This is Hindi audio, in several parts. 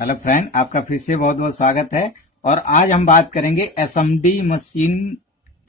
हेलो फ्रेंड, आपका फिर से बहुत बहुत स्वागत है। और आज हम बात करेंगे एसएमडी मशीन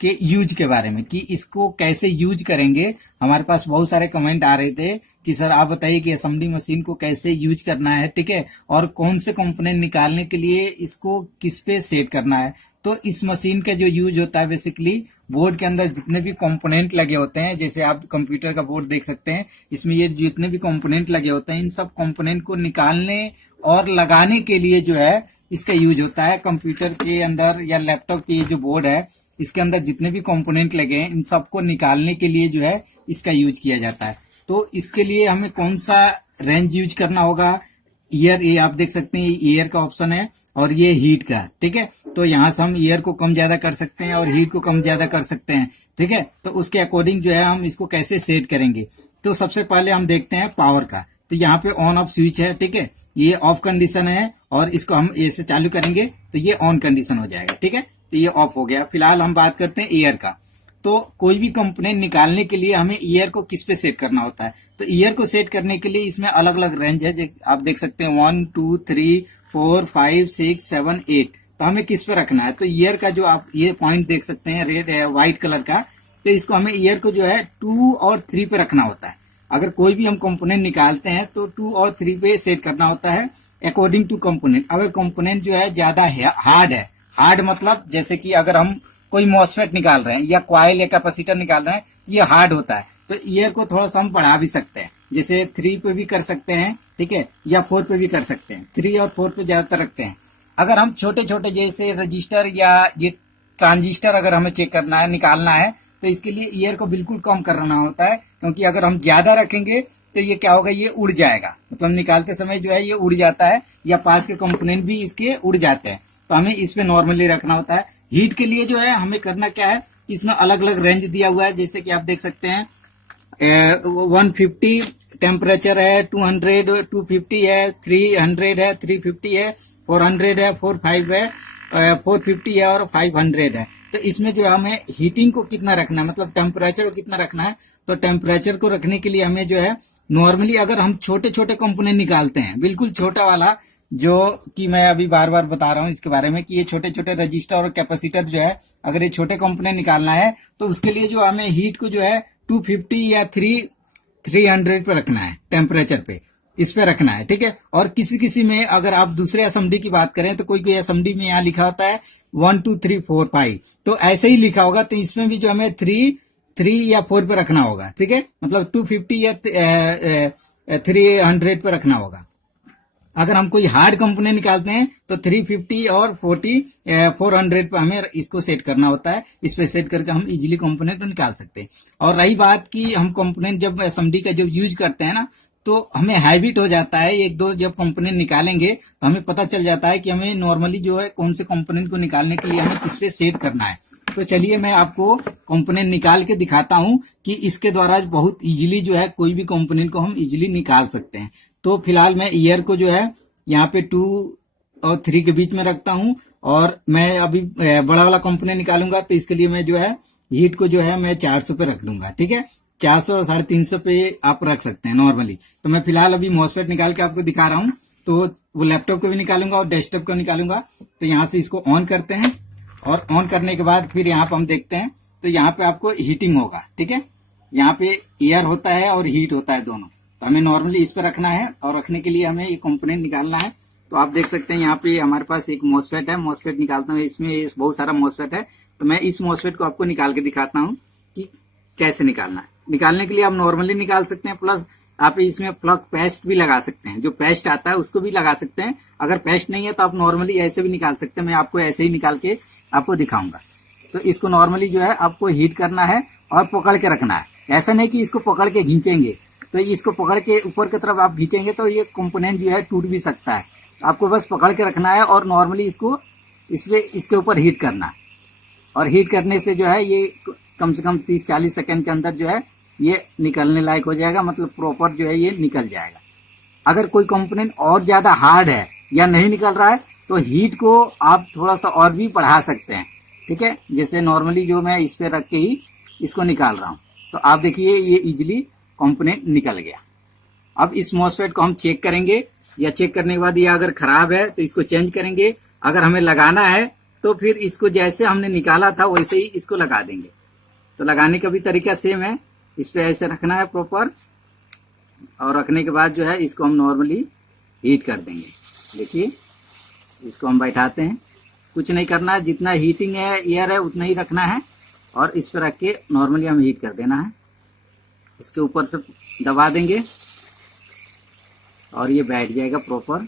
के यूज के बारे में कि इसको कैसे यूज करेंगे। हमारे पास बहुत सारे कमेंट आ रहे थे कि सर आप बताइए कि एसएमडी मशीन को कैसे यूज करना है, ठीक है, और कौन से कंपोनेंट निकालने के लिए इसको किस पे सेट करना है। तो इस मशीन का जो यूज होता है बेसिकली बोर्ड के अंदर जितने भी कंपोनेंट लगे होते हैं, जैसे आप कंप्यूटर का बोर्ड देख सकते हैं, इसमें ये जितने भी कंपोनेंट लगे होते हैं इन सब कंपोनेंट को निकालने और लगाने के लिए जो है इसका यूज होता है। कंप्यूटर के अंदर या लैपटॉप के जो बोर्ड है इसके अंदर जितने भी कंपोनेंट लगे हैं इन सबको निकालने के लिए जो है इसका यूज किया जाता है। तो इसके लिए हमें कौन सा रेंज यूज करना होगा, ईयर, ये आप देख सकते हैं ईयर का ऑप्शन है और ये हीट का, ठीक है। तो यहाँ से हम ईयर को कम ज्यादा कर सकते हैं और हीट को कम ज्यादा कर सकते हैं, ठीक है। तो उसके अकॉर्डिंग जो है हम इसको कैसे सेट करेंगे। तो सबसे पहले हम देखते हैं पावर का। तो यहाँ पे ऑन ऑफ स्विच है, ठीक है, ये ऑफ कंडीशन है और इसको हम ए से चालू करेंगे तो ये ऑन कंडीशन हो जाएगा, ठीक है। तो ये ऑफ हो गया। फिलहाल हम बात करते हैं ईयर का। तो कोई भी कंपोनेंट निकालने के लिए हमें ईयर को किस पे सेट करना होता है। तो ईयर को सेट करने के लिए इसमें अलग अलग रेंज है, आप देख सकते हैं 1 2 3 4 5 6 7 8। तो हमें किस पे रखना है। तो ईयर का जो आप ये पॉइंट देख सकते हैं रेड है व्हाइट कलर का, तो इसको हमें ईयर को जो है 2 और 3 पे रखना होता है। अगर कोई भी हम कंपोनेंट निकालते हैं तो 2 और 3 पे सेट करना होता है अकॉर्डिंग टू कंपोनेंट। अगर कंपोनेंट जो है ज्यादा हार्ड है, हार्ड मतलब जैसे कि अगर हम कोई मॉसफेट निकाल रहे हैं या कॉइल या कैपेसिटर निकाल रहे हैं तो ये हार्ड होता है। तो ईयर को थोड़ा सा हम बढ़ा भी सकते हैं, जैसे 3 पे भी कर सकते हैं, ठीक है, या 4 पे भी कर सकते हैं। 3 और 4 पे ज्यादातर रखते हैं। अगर हम छोटे छोटे जैसे रजिस्टर या ये ट्रांजिस्टर अगर हमें चेक करना है, निकालना है, तो इसके लिए ईयर को बिल्कुल कम करना होता है, क्योंकि अगर हम ज्यादा रखेंगे तो ये क्या होगा, ये उड़ जाएगा। मतलब निकालते समय जो है ये उड़ जाता है या पास के कंपोनेंट भी इसके उड़ जाते हैं। तो हमें इस पे नॉर्मली रखना होता है। हीट के लिए जो है हमें करना क्या है, इसमें अलग अलग रेंज दिया हुआ है, जैसे कि आप देख सकते हैं 150 टेम्परेचर है, 200 250 है, 300 है, 350 है, 400 है, 45 है, 450 है और 500 है। तो इसमें जो है हमें हीटिंग को कितना रखना है, मतलब टेम्परेचर को कितना रखना है। तो टेम्परेचर को रखने के लिए हमें जो है नॉर्मली अगर हम छोटे छोटे कंपोनेंट निकालते हैं, बिल्कुल छोटा वाला, जो कि मैं अभी बार बार बता रहा हूँ इसके बारे में कि ये छोटे छोटे रजिस्टर और कैपेसिटर जो है अगर ये छोटे कंपोनेंट निकालना है तो उसके लिए जो हमें हीट को जो है 250 या 300 पे रखना है, टेम्परेचर पे इस पे रखना है, ठीक है। और किसी किसी में अगर आप दूसरे एसएमडी की बात करें तो कोई कोई एसएमडी में यहाँ लिखा होता है 1 2 3 4 5, तो ऐसे ही लिखा होगा। तो इसमें भी जो हमें 3 या 4 पे रखना होगा, ठीक है, मतलब 250 या 300 पे रखना होगा। अगर हम कोई हार्ड कंपोनेंट निकालते हैं तो 350 और 400 पे हमें इसको सेट करना होता है। इस पे सेट करके हम इजीली कंपोनेंट को निकाल सकते हैं। और रही बात कि हम कंपोनेंट जब एसएमडी का जब यूज करते हैं ना, तो हमें हैबिट हो जाता है, एक दो जब कंपोनेंट निकालेंगे तो हमें पता चल जाता है कि हमें नॉर्मली जो है कौन से कंपोनेंट को निकालने के लिए हमें किस पे सेट करना है। तो चलिए मैं आपको कंपोनेंट निकाल के दिखाता हूं कि इसके द्वारा बहुत इजीली जो है कोई भी कंपोनेंट को हम इजीली निकाल सकते हैं। तो फिलहाल मैं ईयर को जो है यहाँ पे 2 और 3 के बीच में रखता हूँ और मैं अभी बड़ा वाला कंपोनेंट निकालूंगा। तो इसके लिए मैं जो है हीट को जो है मैं 400 पे रख दूंगा, ठीक है। 400 और 350 पे आप रख सकते हैं नॉर्मली। तो मैं फिलहाल अभी मॉसफेट निकाल के आपको दिखा रहा हूँ। तो वो लैपटॉप को भी निकालूंगा और डेस्कटॉप को निकालूंगा। तो यहाँ से इसको ऑन करते हैं और ऑन करने के बाद फिर यहाँ पे हम देखते हैं तो यहाँ पे आपको हीटिंग होगा, ठीक है। यहाँ पे एयर होता है और हीट होता है दोनों। तो हमें नॉर्मली इस पर रखना है और रखने के लिए हमें ये कंपोनेंट निकालना है। तो आप देख सकते हैं यहाँ पे हमारे पास एक मॉसफेट है, मॉसफेट निकालता हूँ। इसमें बहुत सारा मॉसफेट है, तो मैं इस मॉसफेट को आपको निकाल के दिखाता हूँ कि कैसे निकालना है। निकालने के लिए आप नॉर्मली निकाल सकते हैं, प्लस आप इसमें प्लग पेस्ट भी लगा सकते हैं, जो पेस्ट आता है उसको भी लगा सकते हैं। अगर पेस्ट नहीं है तो आप नॉर्मली ऐसे भी निकाल सकते हैं। मैं आपको ऐसे ही निकाल के आपको दिखाऊंगा। तो इसको नॉर्मली जो है आपको हीट करना है और पकड़ के रखना है। ऐसा नहीं कि इसको पकड़ के खींचेंगे, तो इसको पकड़ के ऊपर की तरफ आप खींचेंगे तो ये कंपोनेंट जो है टूट भी सकता है। आपको बस पकड़ के रखना है और नॉर्मली इसको इसके ऊपर हीट करना है। और हीट करने से जो है ये कम से कम 30-40 सेकंड के अंदर जो है ये निकलने लायक हो जाएगा, मतलब प्रॉपर जो है ये निकल जाएगा। अगर कोई कंपोनेंट और ज्यादा हार्ड है या नहीं निकल रहा है तो हीट को आप थोड़ा सा और भी बढ़ा सकते हैं, ठीक है। जैसे नॉर्मली जो मैं इस पे रख के ही इसको निकाल रहा हूँ, तो आप देखिए ये इजिली कंपोनेंट निकल गया। अब इस मॉसफेट को हम चेक करेंगे या चेक करने के बाद ये अगर खराब है तो इसको चेंज करेंगे। अगर हमें लगाना है तो फिर इसको जैसे हमने निकाला था वैसे ही इसको लगा देंगे। तो लगाने का भी तरीका सेम है, इस पे ऐसे रखना है प्रॉपर, और रखने के बाद जो है इसको हम नॉर्मली हीट कर देंगे। देखिए इसको हम बैठाते हैं, कुछ नहीं करना है, जितना हीटिंग है एयर है उतना ही रखना है, और इस पर रख के नॉर्मली हम हीट कर देना है। इसके ऊपर से दबा देंगे और ये बैठ जाएगा प्रॉपर।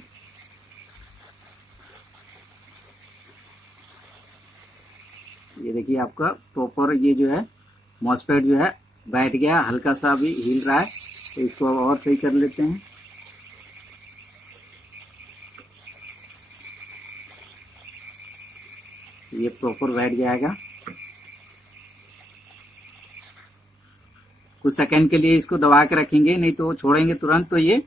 ये देखिए आपका प्रॉपर ये जो है मॉसफेट जो है बैठ गया, हल्का सा भी हिल रहा है, तो इसको अब और सही कर लेते हैं। ये प्रॉपर बैठ जाएगा। कुछ सेकंड के लिए इसको दबा के रखेंगे, नहीं तो छोड़ेंगे तुरंत तो ये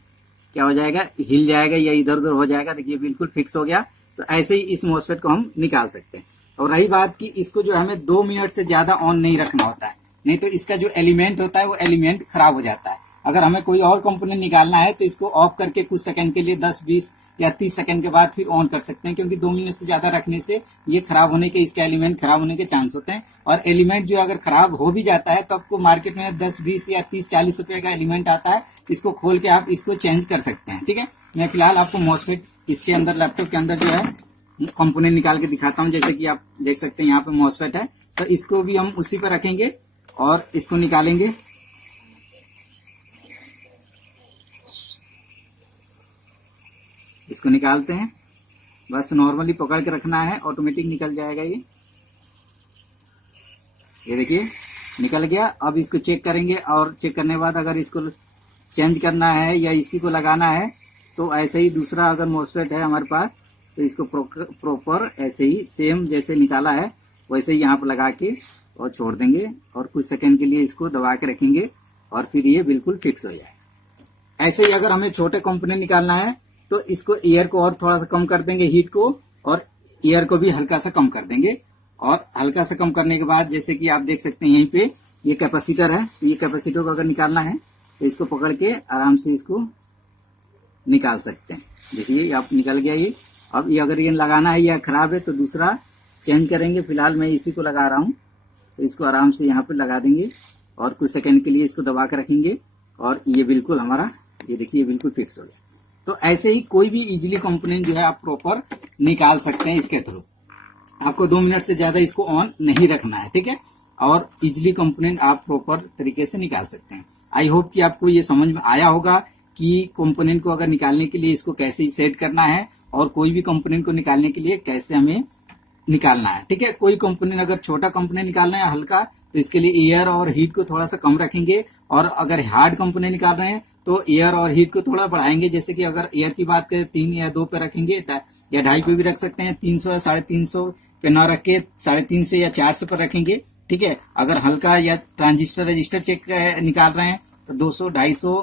क्या हो जाएगा, हिल जाएगा या इधर उधर हो जाएगा। देखिए बिल्कुल फिक्स हो गया। तो ऐसे ही इस मॉसफेट को हम निकाल सकते हैं। और रही बात कि इसको जो हमें 2 मिनट से ज्यादा ऑन नहीं रखना होता है, नहीं तो इसका जो एलिमेंट होता है वो एलिमेंट खराब हो जाता है। अगर हमें कोई और कंपोनेंट निकालना है तो इसको ऑफ करके कुछ सेकंड के लिए 10, 20 या 30 सेकंड के बाद फिर ऑन कर सकते हैं, क्योंकि 2 मिनट से ज्यादा रखने से ये खराब होने के, इसके एलिमेंट खराब होने के चांस होते हैं। और एलिमेंट जो अगर खराब हो भी जाता है तो आपको मार्केट में 10, 20 या 30, 40 रुपए का एलिमेंट आता है, इसको खोल के आप इसको चेंज कर सकते हैं। ठीक है, मैं फिलहाल आपको मॉसफेट इसके अंदर लैपटॉप के अंदर जो है कंपोनेंट निकाल के दिखाता हूं। जैसे कि आप देख सकते हैं यहाँ पे मॉसफेट है, तो इसको भी हम उसी पर रखेंगे और इसको निकालेंगे। इसको निकालते हैं, बस नॉर्मली पकड़ के रखना है, ऑटोमेटिक निकल जाएगा ये देखिए निकल गया। अब इसको चेक करेंगे, और चेक करने के बाद अगर इसको चेंज करना है या इसी को लगाना है तो ऐसे ही दूसरा अगर मॉसफेट है हमारे पास तो इसको प्रॉपर ऐसे ही सेम जैसे निकाला है वैसे ही यहाँ पर लगा के और छोड़ देंगे, और कुछ सेकंड के लिए इसको दबा के रखेंगे और फिर ये बिल्कुल फिक्स हो जाए। ऐसे ही अगर हमें छोटे कंपोनेंट निकालना है तो इसको एयर को और थोड़ा सा कम कर देंगे, हीट को, और एयर को भी हल्का सा कम कर देंगे। और हल्का सा कम करने के बाद जैसे कि आप देख सकते हैं यहीं पे ये कैपेसिटर है, ये कैपेसिटर को अगर निकालना है तो इसको पकड़ के आराम से इसको निकाल सकते हैं। देखिए आप निकल गया ये। अब ये अगर ये लगाना है या खराब है तो दूसरा चेंज करेंगे। फिलहाल मैं इसी को लगा रहा हूँ, तो इसको आराम से यहाँ पे लगा देंगे और कुछ सेकंड के लिए इसको दबा कर रखेंगे, और ये बिल्कुल हमारा ये देखिए बिल्कुल फिक्स हो गया। तो ऐसे ही कोई भी इजीली कंपोनेंट जो है आप प्रॉपर निकाल सकते हैं इसके थ्रू। आपको 2 मिनट से ज्यादा इसको ऑन नहीं रखना है, ठीक है, और इजीली कंपोनेंट आप प्रॉपर तरीके से निकाल सकते हैं। आई होप कि आपको ये समझ में आया होगा कि कंपोनेंट को अगर निकालने के लिए इसको कैसे सेट करना है, और कोई भी कंपोनेंट को निकालने के लिए कैसे हमें निकालना है। ठीक है, कोई कंपोनेंट अगर छोटा कंपोनेंट निकालना है हल्का, तो इसके लिए एयर और हीट को थोड़ा सा कम रखेंगे, और अगर हार्ड कंपोनेंट निकाल रहे हैं तो एयर और हीट को थोड़ा बढ़ाएंगे। जैसे कि अगर एयर की बात करें 3 या 2 पे रखेंगे या 2.5 पे भी रख सकते हैं, 300 या 350 पे ना रख के 350 या 400 पर रखेंगे। ठीक है, अगर हल्का या ट्रांजिस्टर रजिस्टर चेक निकाल रहे हैं तो 200, 250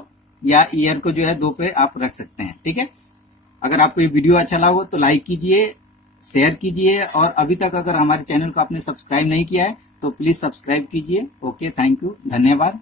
या एयर को जो है 2 पे आप रख सकते हैं। ठीक है, अगर आपको ये वीडियो अच्छा लगा हो तो लाइक कीजिए, शेयर कीजिए, और अभी तक अगर हमारे चैनल को आपने सब्सक्राइब नहीं किया है तो प्लीज सब्सक्राइब कीजिए। ओके, थैंक यू, धन्यवाद।